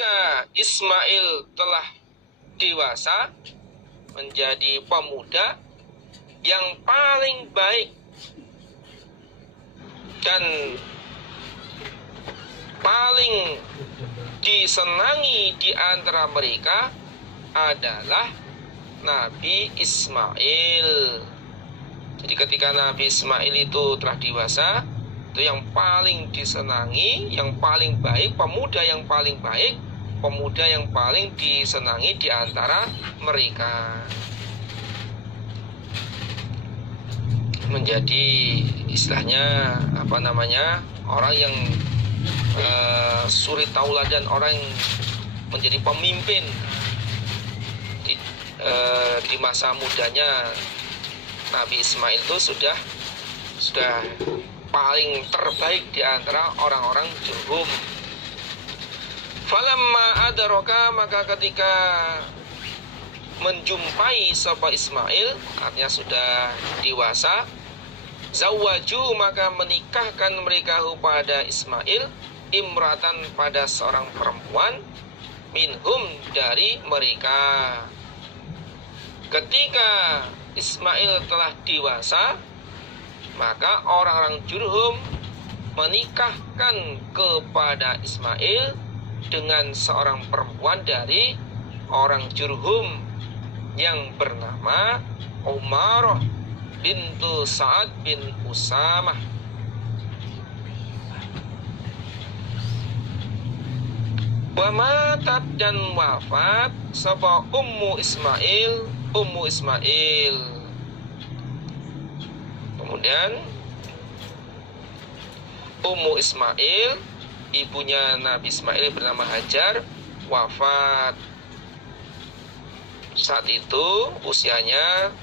ketika Ismail telah dewasa, menjadi pemuda, yang paling baik dan paling disenangi di antara mereka adalah Nabi Ismail. Jadi ketika Nabi Ismail itu telah dewasa, itu yang paling disenangi, yang paling baik, pemuda yang paling baik, pemuda yang paling disenangi di antara mereka. Menjadi istilahnya orang yang suri tauladan, orang yang menjadi pemimpin di masa mudanya. Nabi Ismail itu sudah paling terbaik di antara orang-orang Jurhum. Falamma adraka, maka ketika menjumpai sapa Ismail, artinya sudah dewasa, zawaju, maka menikahkan mereka pada Ismail imratan, pada seorang perempuan, minhum, dari mereka. Ketika Ismail telah dewasa, maka orang-orang Jurhum menikahkan kepada Ismail dengan seorang perempuan dari orang Jurhum yang bernama Umarah bintu Sa'ad bin Usamah. Wamatat, dan wafat sapa Ummu Ismail, Ummu Ismail. Kemudian Ummu Ismail, ibunya Nabi Ismail bernama Hajar, wafat. Saat itu usianya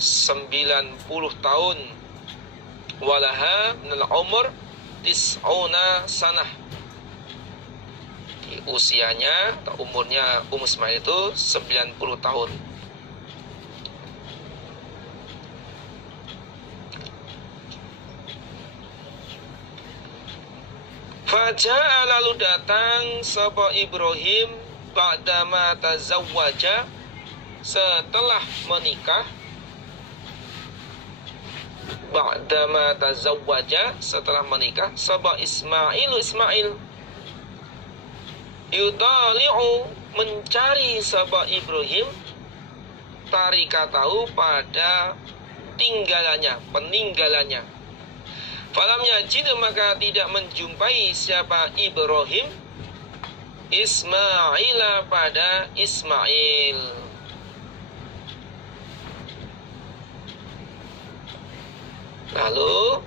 90 tahun. Walaha minal umur tis'una sanah. Di usianya atau umurnya Ummu Ismail itu 90 tahun. Faja'a, lalu datang sapa Ibrahim ba'dama tazawwaja, setelah menikah. Ba'dama tazawwaja, setelah menikah, sapa Ismail, Ismail yudali'u, mencari sapa Ibrahim tarikatahu, pada tinggalannya, peninggalannya. Falam yajid, maka tidak menjumpai siapa Ibrahim Ismaila, pada Ismail. Lalu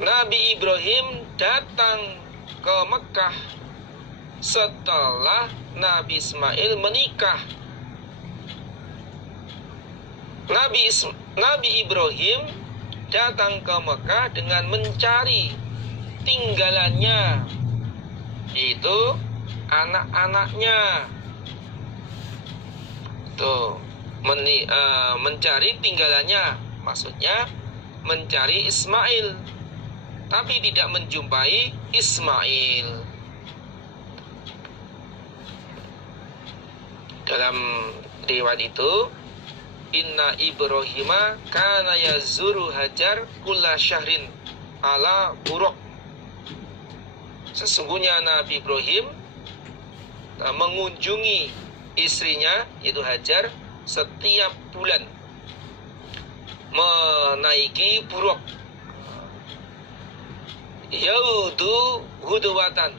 Nabi Ibrahim datang ke Mekah setelah Nabi Ismail menikah. Nabi Ibrahim datang ke Mekah dengan mencari tinggalannya, yaitu anak-anaknya. Tuh, mencari tinggalannya, maksudnya mencari Ismail, tapi tidak menjumpai Ismail. Dalam riwayat itu, inna Ibrahima kana yazuru Hajar kulla syahrin ala buruk. Sesungguhnya Nabi Ibrahim mengunjungi istrinya, yaitu Hajar, setiap bulan menaiki buruk. Yaudu hudwatan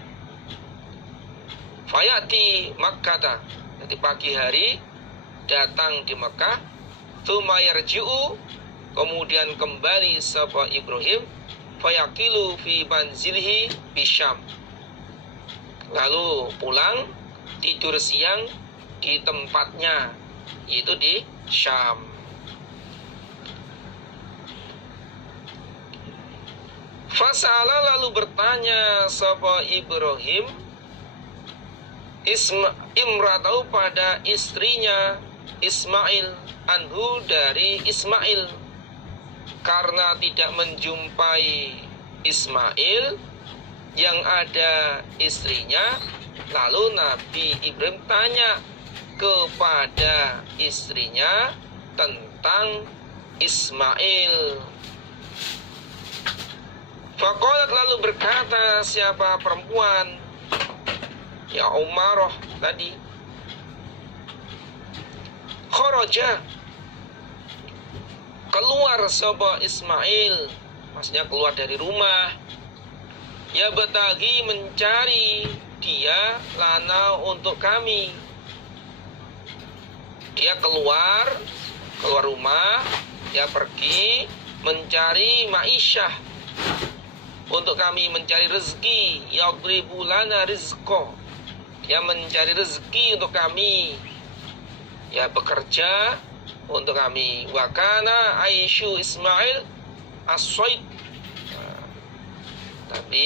fayati Makkata, nanti pagi hari datang di Mekah. Tsumma yarji'u, kemudian kembali sapa Ibrahim, fayaqilu fi manzilihi bisyam, lalu pulang tidur siang di tempatnya, yaitu di Syam. Fasala, lalu bertanya sapa Ibrahim imratahu, pada istrinya Ismail, anhu, dari Ismail, karena tidak menjumpai Ismail, yang ada istrinya Lalu Nabi Ibrahim tanya kepada istrinya tentang Ismail. Faqalat, lalu berkata siapa perempuan, ya Umarah tadi, kharaja, keluar sapa Ismail, maksudnya keluar dari rumah, ya betagi, mencari dia lana untuk kami. Dia keluar rumah, dia pergi mencari ma'isyah, untuk kami mencari rezeki, yadribu lana rizqa, dia mencari rezeki untuk kami, ya bekerja untuk kami. Wa kana aisyu Ismail as-sayd, tapi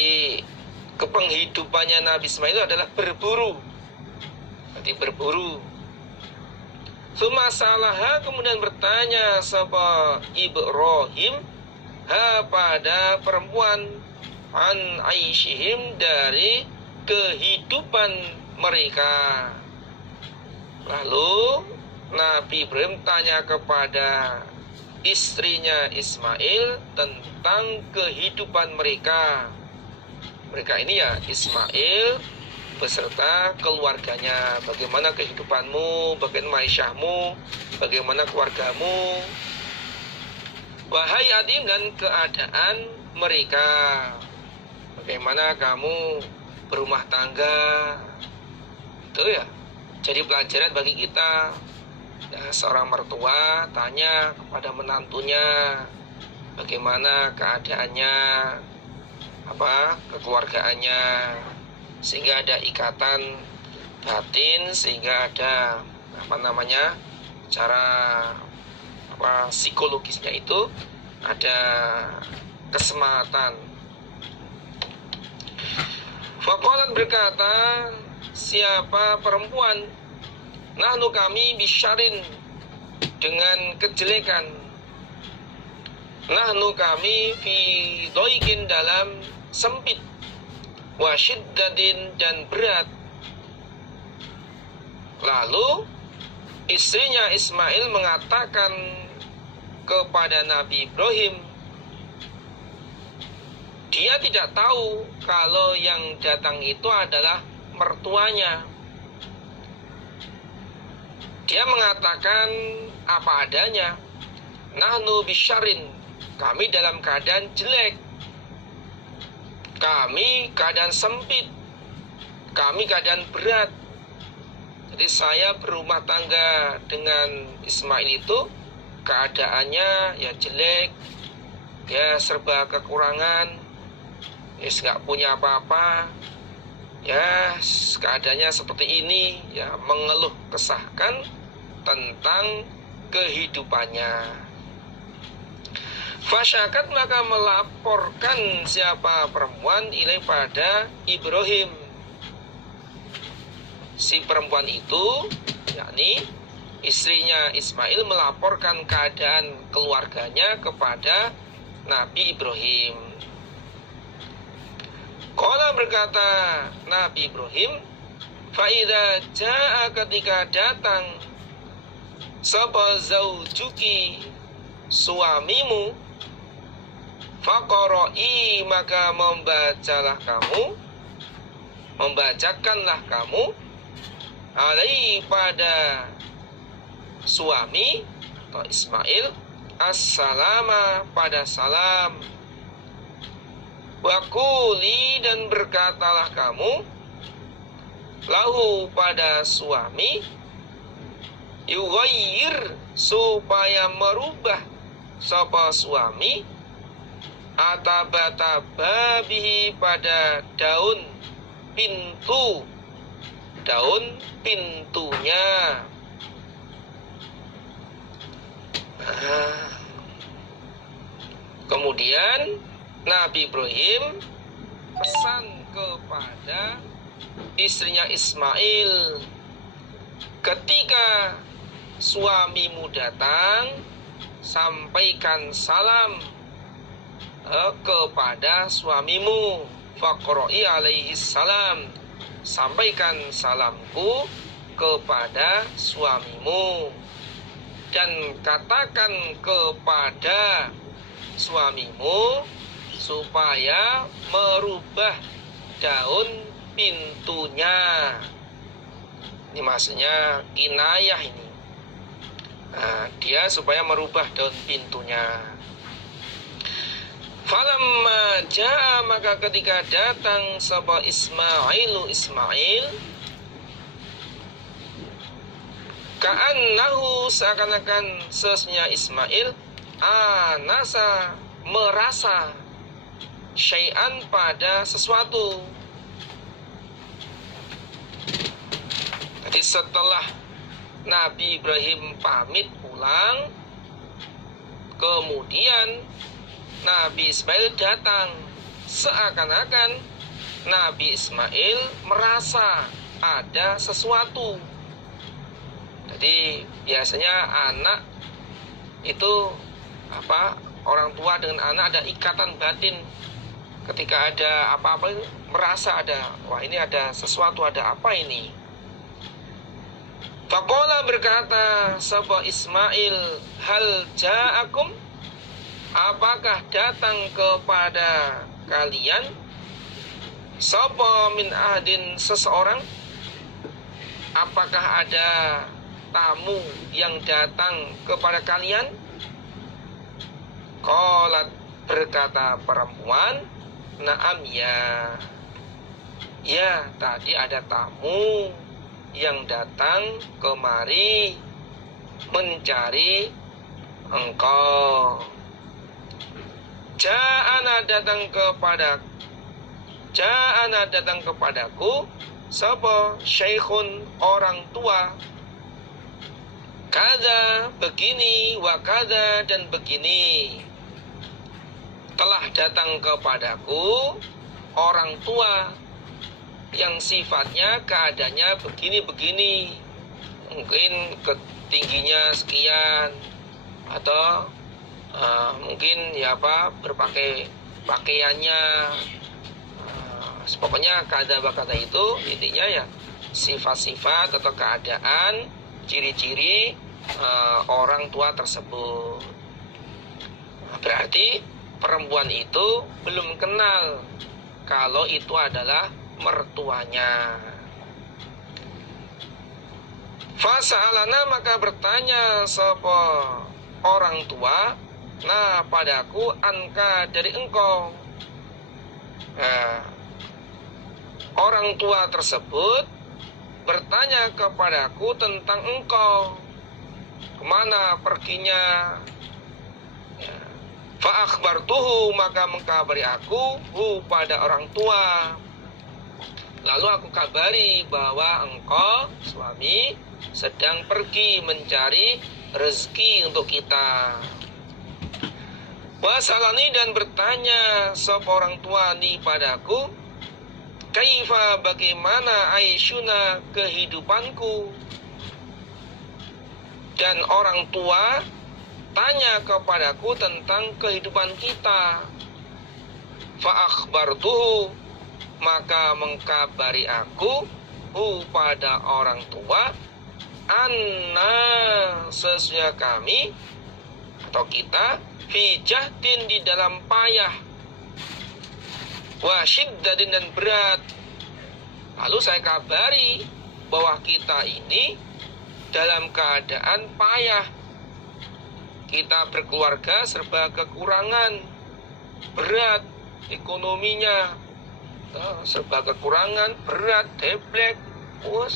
kepenghidupannya Nabi Ismail adalah berburu, berarti berburu. Suma salaha, kemudian bertanya sapa Ibrahim ha pada perempuan, an aisyihim, dari kehidupan mereka. Lalu Nabi Ibrahim tanya kepada istrinya Ismail tentang kehidupan mereka. Mereka ini ya Ismail beserta keluarganya. Bagaimana kehidupanmu, bagaimana maisyahmu, bagaimana keluargamu. Wahai adim, dan keadaan mereka, bagaimana kamu berumah tangga. Itu ya jadi pelajaran bagi kita. Ya, seorang mertua tanya kepada menantunya bagaimana keadaannya, kekeluargaannya, sehingga ada ikatan batin, sehingga ada cara psikologisnya itu ada kesemangatan. Faqalat, berkata siapa perempuan, nahnu kami bisyarin, dengan kejelekan, nahnu kami fi doikin, dalam sempit, wa syiddadin, dan berat. Lalu istrinya Ismail mengatakan kepada Nabi Ibrahim, dia tidak tahu kalau yang datang itu adalah mertuanya. Dia mengatakan apa adanya, nahnu bisyarin, kami dalam keadaan jelek, kami keadaan sempit, kami keadaan berat. Jadi saya berumah tangga dengan Ismail itu keadaannya ya jelek, ya serba kekurangan, ya nggak punya apa-apa, ya keadaannya seperti ini, ya mengeluh kesahkan tentang kehidupannya. Fasyakat, maka melaporkan siapa perempuan ilai pada Ibrahim. Si perempuan itu, yakni istrinya Ismail, melaporkan keadaan keluarganya kepada Nabi Ibrahim. Qala, berkata Nabi Ibrahim, faida jaa, ketika datang, sapa zaujuki, suamimu, faqara'i, maka membacakanlah kamu, alai, pada suami atau Ismail, assalama, pada salam, wakuli, dan berkatalah kamu, lahu, pada suami, yughayyir, supaya merubah sapa suami, atabata bihi, pada daun pintunya. Kemudian Nabi Ibrahim pesan kepada istrinya Ismail, ketika suamimu datang, sampaikan salam kepada suamimu, faqra'i alaihi salam, sampaikan salamku kepada suamimu dan katakan kepada suamimu supaya merubah daun pintunya. Ini maksudnya kinayah ini. Nah, dia supaya merubah daun pintunya. Falamma jaa, maka ketika datang sapa Ismailu Ismail, ka'annahu, seakan-akan sesnya Ismail anasa, merasa syai'an, pada sesuatu. Jadi setelah Nabi Ibrahim pamit pulang, kemudian Nabi Ismail datang. Seakan-akan Nabi Ismail merasa ada sesuatu. Jadi biasanya anak itu orang tua dengan anak ada ikatan batin. Ketika ada apa-apa merasa ada, wah ini ada sesuatu, ada apa ini? Faqala, berkata sapa Ismail, hal ja'akum, apakah datang kepada kalian sapa min ahdin, seseorang, apakah ada tamu yang datang kepada kalian? Qalat, berkata perempuan, na'am, ya. Ya, tadi ada tamu yang datang kemari mencari engkau. Ja'ana, datang kepadaku sapa syaikhun, orang tua, kada, begini, wa kada, dan begini. Telah datang kepadaku orang tua yang sifatnya keadaannya begini-begini, mungkin tingginya sekian, atau mungkin berpakai pakaiannya, pokoknya kata itu intinya ya sifat-sifat atau keadaan, ciri-ciri orang tua tersebut. Berarti perempuan itu belum kenal kalau itu adalah mertuanya. Fasa'alana, maka bertanya sapa orang tua, nah padaku, anka, dari engkau. Nah, orang tua tersebut bertanya kepadaku tentang engkau, kemana perginya. Fa'akhbartuhu, maka mengkabari aku pada orang tua. Lalu aku kabari bahwa engkau, suami, sedang pergi mencari rezeki untuk kita. Wasalani, dan bertanya sapa orang tua ni padaku, kaifa, bagaimana, aisyuna, kehidupanku. Dan orang tua tanya kepadaku tentang kehidupan kita. Fa'akhbartuhu, maka mengkabari aku pada orang tua, anna, sesungguhnya kami atau kita, fi jahdin, di dalam payah, wa syiddatin, dan berat. Lalu saya kabari bahwa kita ini dalam keadaan payah. Kita berkeluarga serba kekurangan, berat ekonominya, serba kekurangan, berat, deblek,